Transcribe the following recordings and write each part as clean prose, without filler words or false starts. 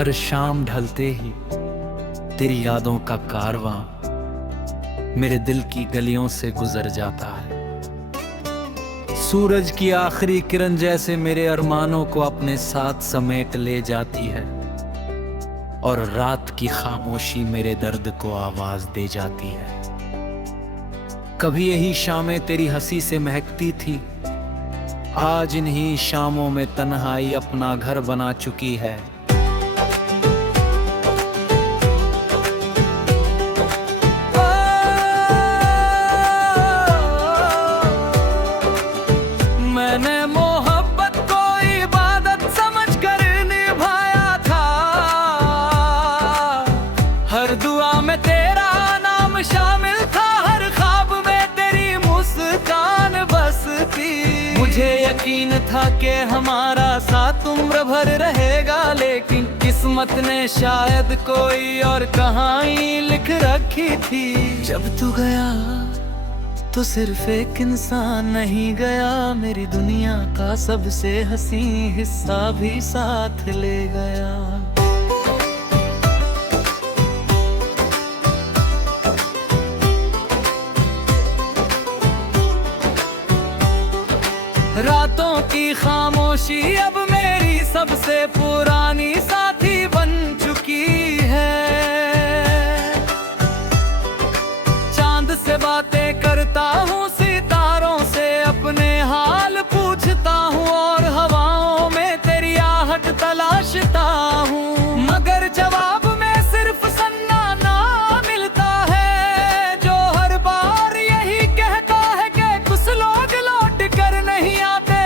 हर शाम ढलते ही तेरी यादों का कारवां मेरे दिल की गलियों से गुजर जाता है। सूरज की आखिरी किरण जैसे मेरे अरमानों को अपने साथ समेट ले जाती है और रात की खामोशी मेरे दर्द को आवाज दे जाती है। कभी यही शामें तेरी हंसी से महकती थी, आज इन्हीं शामों में तन्हाई अपना घर बना चुकी है। मैंने मोहब्बत को इबादत समझकर निभाया था, हर दुआ में तेरा नाम शामिल था, हर ख्वाब में तेरी मुस्कान बसती। मुझे यकीन था कि हमारा साथ उम्र भर रहेगा, लेकिन किस्मत ने शायद कोई और कहानी लिख रखी थी। जब तू गया तो सिर्फ एक इंसान नहीं गया, मेरी दुनिया का सबसे हसी हिस्सा भी साथ ले गया। रातों की खामोशी अब मेरी सबसे पुरानी साथी बन चुकी है। चांद से बातें करता हूँ, सितारों से अपने हाल पूछता हूँ, और हवाओं में तेरी आहट तलाशता हूँ, मगर जवाब में सिर्फ सन्नाटा मिलता है, जो हर बार यही कहता है कि कुछ लोग लौट कर नहीं आते।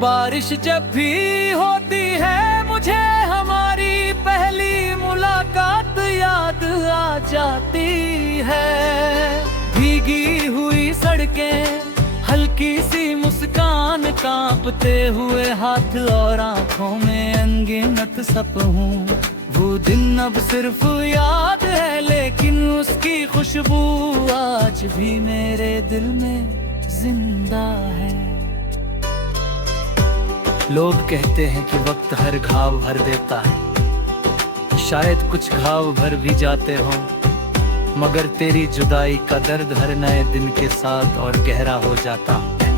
बारिश जब भी होती है मुझे हमारी पहली मुलाकात याद आ जाती है। भीगी हुई सड़कें, हल्की सी मुस्कान, कांपते हुए हाथ और आंखों में अनगिनत सपनों। वो दिन अब सिर्फ याद है, लेकिन उसकी खुशबू आज भी मेरे दिल में जिंदा है। लोग कहते हैं कि वक्त हर घाव भर देता है, शायद कुछ घाव भर भी जाते हों, मगर तेरी जुदाई का दर्द हर नए दिन के साथ और गहरा हो जाता है।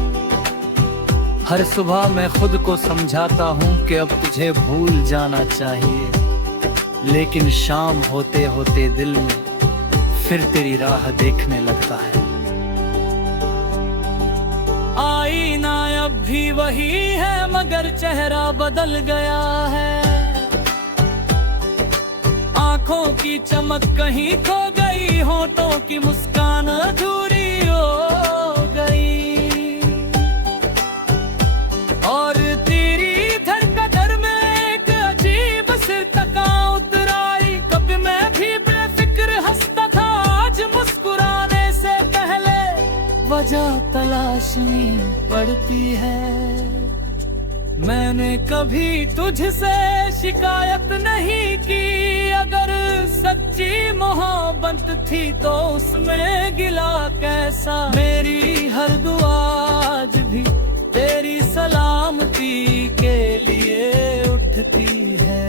हर सुबह मैं खुद को समझाता हूँ कि अब तुझे भूल जाना चाहिए, लेकिन शाम होते होते दिल में फिर तेरी राह देखने लगता है। आईना अब भी वही है, मगर चेहरा बदल गया है। आंखों की चमक कहीं खो गई, होठों की मुस्कान अधूरी हो गई, और तेरी धड़कन में एक अजीब सी थकान उतर आई। कभी मैं भी बेफिक्र हंसता था, आज मुस्कुराने से पहले वजह तलाशनी पड़ती है। मैंने कभी तुझसे शिकायत नहीं की, अगर सच्ची मोहब्बत थी तो उसमें गिला कैसा। मेरी हर दुआ आज भी तेरी सलामती के लिए उठती है।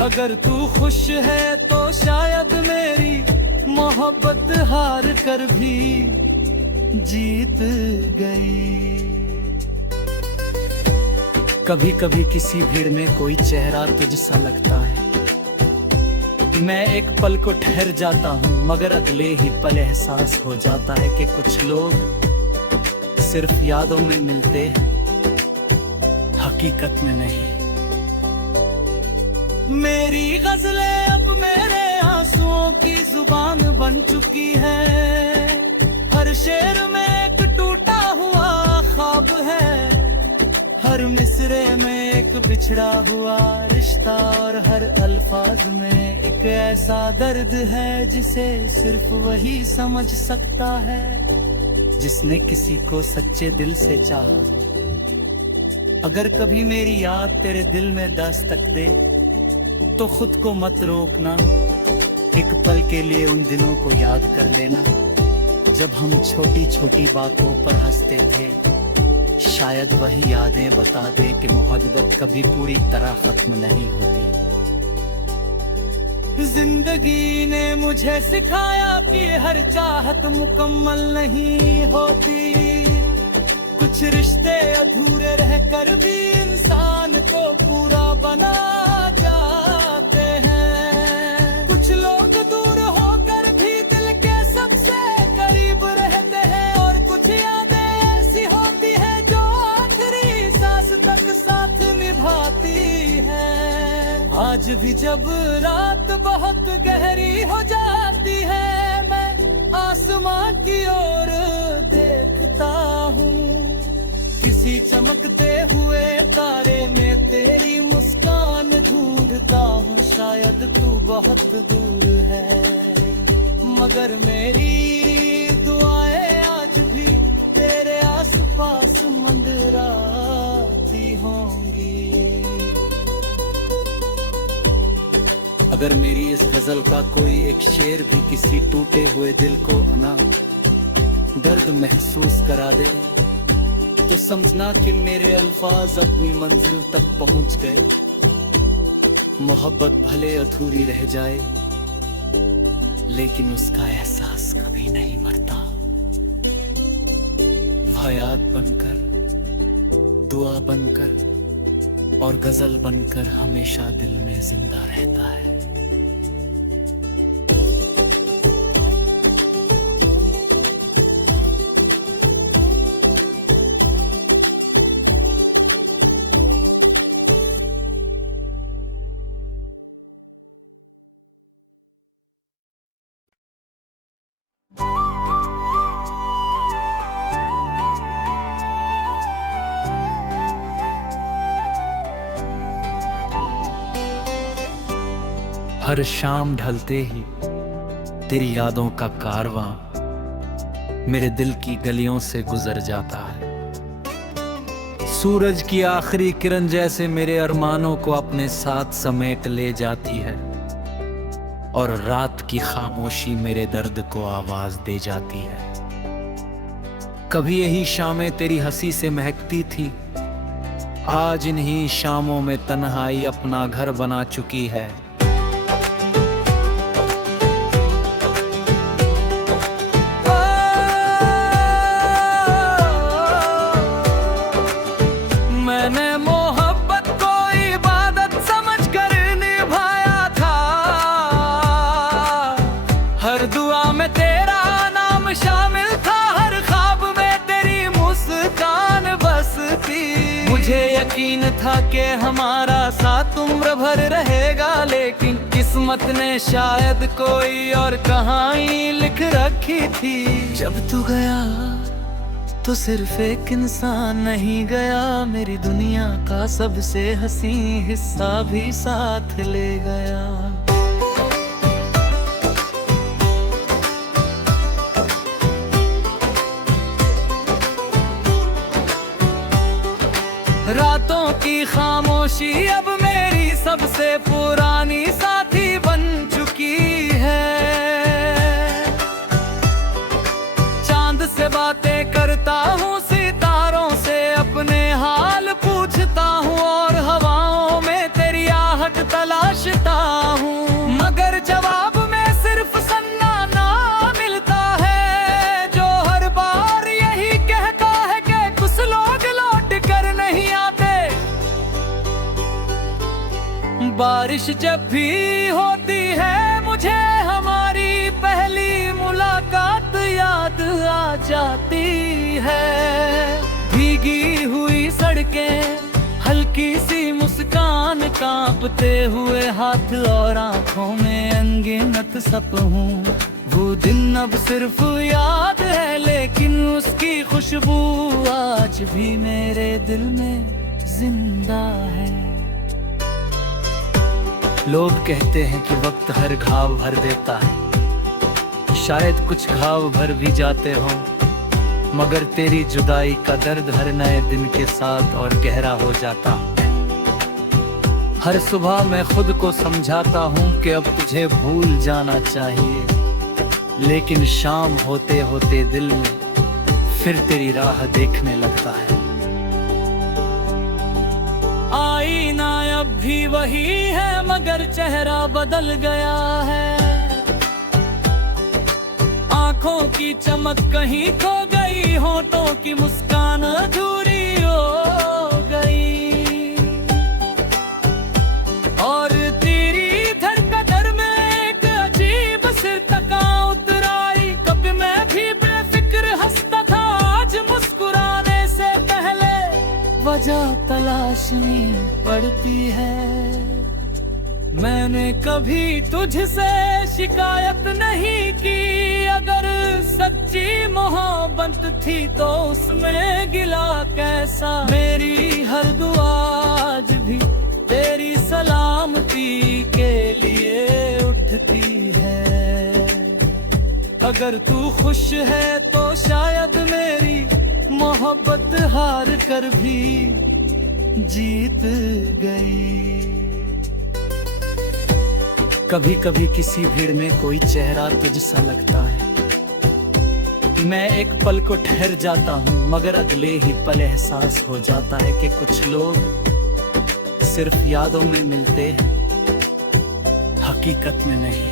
अगर तू खुश है तो शायद मेरी मोहब्बत हार कर भी जीत गई। कभी कभी किसी भीड़ में कोई चेहरा तुझसा लगता है, मैं एक पल को ठहर जाता हूँ, मगर अगले ही पल एहसास हो जाता है कि कुछ लोग सिर्फ यादों में मिलते हैं, हकीकत में नहीं। मेरी गजलें अब मेरे आंसुओं की जुबान बन चुकी है, हर शेर में एक टूटा हुआ ख्वाब है, हर मिसरे में एक बिछड़ा हुआ रिश्ता, और हर अल्फाज में एक ऐसा दर्द है जिसे सिर्फ वही समझ सकता है जिसने किसी को सच्चे दिल से चाहा। अगर कभी मेरी याद तेरे दिल में दस्तक दे तो खुद को मत रोकना, एक पल के लिए उन दिनों को याद कर लेना जब हम छोटी छोटी बातों पर हंसते थे शायद वही यादें बता दे कि मोहब्बत कभी पूरी तरह खत्म नहीं होती। जिंदगी ने मुझे सिखाया कि हर चाहत मुकम्मल नहीं होती। कुछ रिश्ते अधूरे रहकर भी इंसान को पूरा बना जाते हैं। कुछ लोग दूर होकर भी दिल के सबसे करीब रहते हैं, और कुछ यादें ऐसी होती है जो आखिरी सांस तक साथ निभाती है। आज भी जब रात बहुत गहरी हो जाती है, मैं आसमां की ओर देखता हूँ। किसी चमकते हुए तारे में तेरी मुस्कान ढूंढता हूँ। शायद तू बहुत दूर है, मगर मेरी दुआएं आज भी तेरे आसपास मंडराती होंगी। अगर मेरी इस गजल का कोई एक शेर भी किसी टूटे हुए दिल को ना दर्द महसूस करा दे, तो समझना कि मेरे अल्फाज अपनी मंजिल तक पहुंच गए। मोहब्बत भले अधूरी रह जाए, लेकिन उसका एहसास कभी नहीं मरता। वह याद बनकर, दुआ बनकर और गजल बनकर हमेशा दिल में जिंदा रहता है। हर शाम ढलते ही तेरी यादों का कारवां मेरे दिल की गलियों से गुजर जाता है। सूरज की आखिरी किरण जैसे मेरे अरमानों को अपने साथ समेट ले जाती है, और रात की खामोशी मेरे दर्द को आवाज दे जाती है। कभी यही शामें तेरी हंसी से महकती थी, आज इन्हीं शामों में तन्हाई अपना घर बना चुकी है। हर दुआ में तेरा नाम शामिल था, हर ख्वाब में तेरी मुस्कान बसती। मुझे यकीन था कि हमारा साथ उम्र भर रहेगा, लेकिन किस्मत ने शायद कोई और कहानी लिख रखी थी। जब तू गया तो सिर्फ एक इंसान नहीं गया, मेरी दुनिया का सबसे हसी हिस्सा भी साथ ले गया। रातों की खामोशी अब मेरी सबसे पुरानी साथी बन चुकी है। चांद से बातें करता हूँ, सितारों से अपने हाल पूछता हूँ, और हवाओं में तेरी आहट तलाशता हूँ, मगर जवाब में सिर्फ सन्नाटा मिलता है, जो हर बार यही कहता है कि कुछ लोग लौट कर नहीं आते। बारिश जब भी होती है मुझे हमारी पहली मुलाकात याद आ जाती है। भीगी हुई सड़कें, हल्की सी मुस्कान, कांपते हुए हाथ और आंखों में अनगिनत सपनों। वो दिन अब सिर्फ याद है, लेकिन उसकी खुशबू आज भी मेरे दिल में जिंदा है। लोग कहते हैं कि वक्त हर घाव भर देता है, शायद कुछ घाव भर भी जाते हों, मगर तेरी जुदाई का दर्द हर नए दिन के साथ और गहरा हो जाता है। हर सुबह मैं खुद को समझाता हूँ कि अब तुझे भूल जाना चाहिए, लेकिन शाम होते होते दिल में फिर तेरी राह देखने लगता है। आईना अब भी वही है मगर चेहरा बदल गया है। आंखों की चमक कहीं खो गई, होठों की मुस्कान अधूरी हो गई, और तेरी धड़कन में एक अजीब सी थकान उतर आई। कभी मैं भी बेफिक्र हंसता था, आज मुस्कुराने से पहले वजह तलाशनी पड़ती है। मैंने कभी तुझसे शिकायत नहीं की, अगर सच्ची मोहब्बत थी तो उसमें गिला कैसा। मेरी हर दुआ आज भी तेरी सलामती के लिए उठती है। अगर तू खुश है तो शायद मेरी मोहब्बत हार कर भी जीत गई। कभी कभी किसी भीड़ में कोई चेहरा तुझसा लगता है। मैं एक पल को ठहर जाता हूँ, मगर अगले ही पल एहसास हो जाता है कि कुछ लोग सिर्फ यादों में मिलते हैं, हकीकत में नहीं।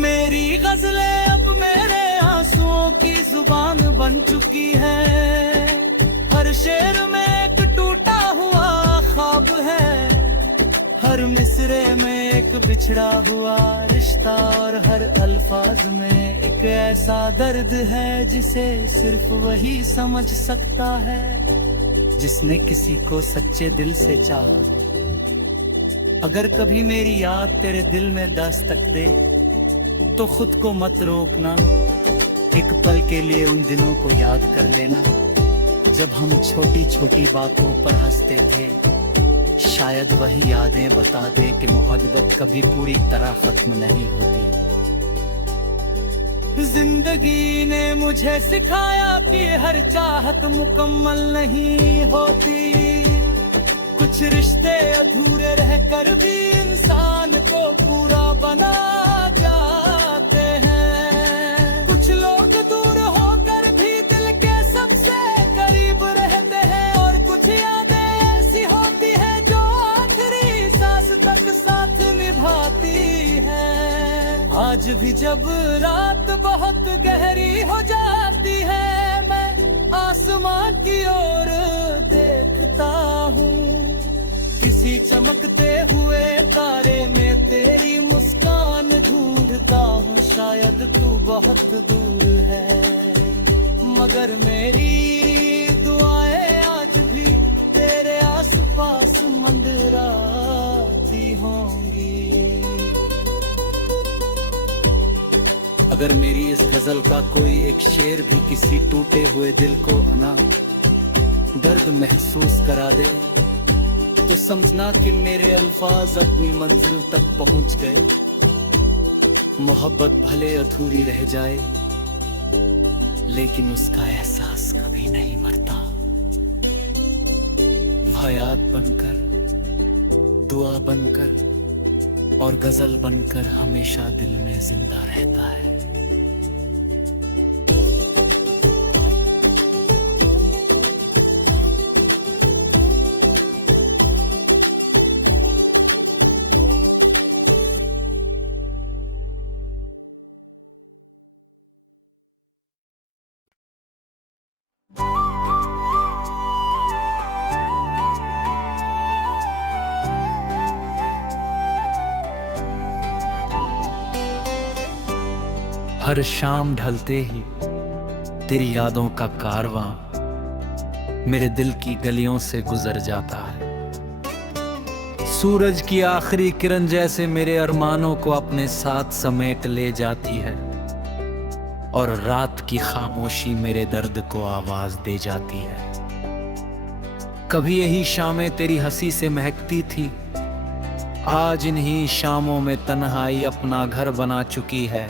मेरी गजलें अब मेरे आंसुओं की जुबान बन चुकी है। हर शेर में एक टूटा हुआ ख्वाब है, हर मिसरे में एक बिछड़ा हुआ रिश्ता, और हर अल्फाज में एक ऐसा दर्द है जिसे सिर्फ वही समझ सकता है जिसने किसी को सच्चे दिल से चाहा। अगर कभी मेरी याद तेरे दिल में दस्तक दे तो खुद को मत रोकना, एक पल के लिए उन दिनों को याद कर लेना जब हम छोटी छोटी बातों पर हंसते थे। शायद वही यादें बता दे कि मोहब्बत कभी पूरी तरह खत्म नहीं होती। जिंदगी ने मुझे सिखाया कि हर चाहत मुकम्मल नहीं होती, कुछ रिश्ते अधूरे रहकर भी इंसान को पूरा बना जाते हैं। कुछ लोग दूर होकर भी दिल के सबसे करीब रहते हैं, और कुछ यादें ऐसी होती है जो आखिरी सांस तक साथ निभाती है। आज भी जब रात बहुत गहरी हो जाती है, मैं आसमां की ओर देखता हूँ, किसी चमकते हुए तारे में तेरी मुस्कान ढूंढता हूँ। शायद तू बहुत दूर है, मगर मेरी दुआएं आज भी तेरे आसपास मंडराती होंगी। अगर मेरी इस गजल का कोई एक शेर भी किसी टूटे हुए दिल को ना दर्द महसूस करा दे, तो समझना कि मेरे अल्फाज अपनी मंजिल तक पहुंच गए। मोहब्बत भले अधूरी रह जाए, लेकिन उसका एहसास कभी नहीं मरता। वह याद बनकर, दुआ बनकर और गजल बनकर हमेशा दिल में जिंदा रहता है। हर शाम ढलते ही तेरी यादों का कारवां मेरे दिल की गलियों से गुजर जाता है। सूरज की आखिरी किरण जैसे मेरे अरमानों को अपने साथ समेट ले जाती है, और रात की खामोशी मेरे दर्द को आवाज दे जाती है। कभी यही शामें तेरी हंसी से महकती थी, आज इन्हीं शामों में तन्हाई अपना घर बना चुकी है।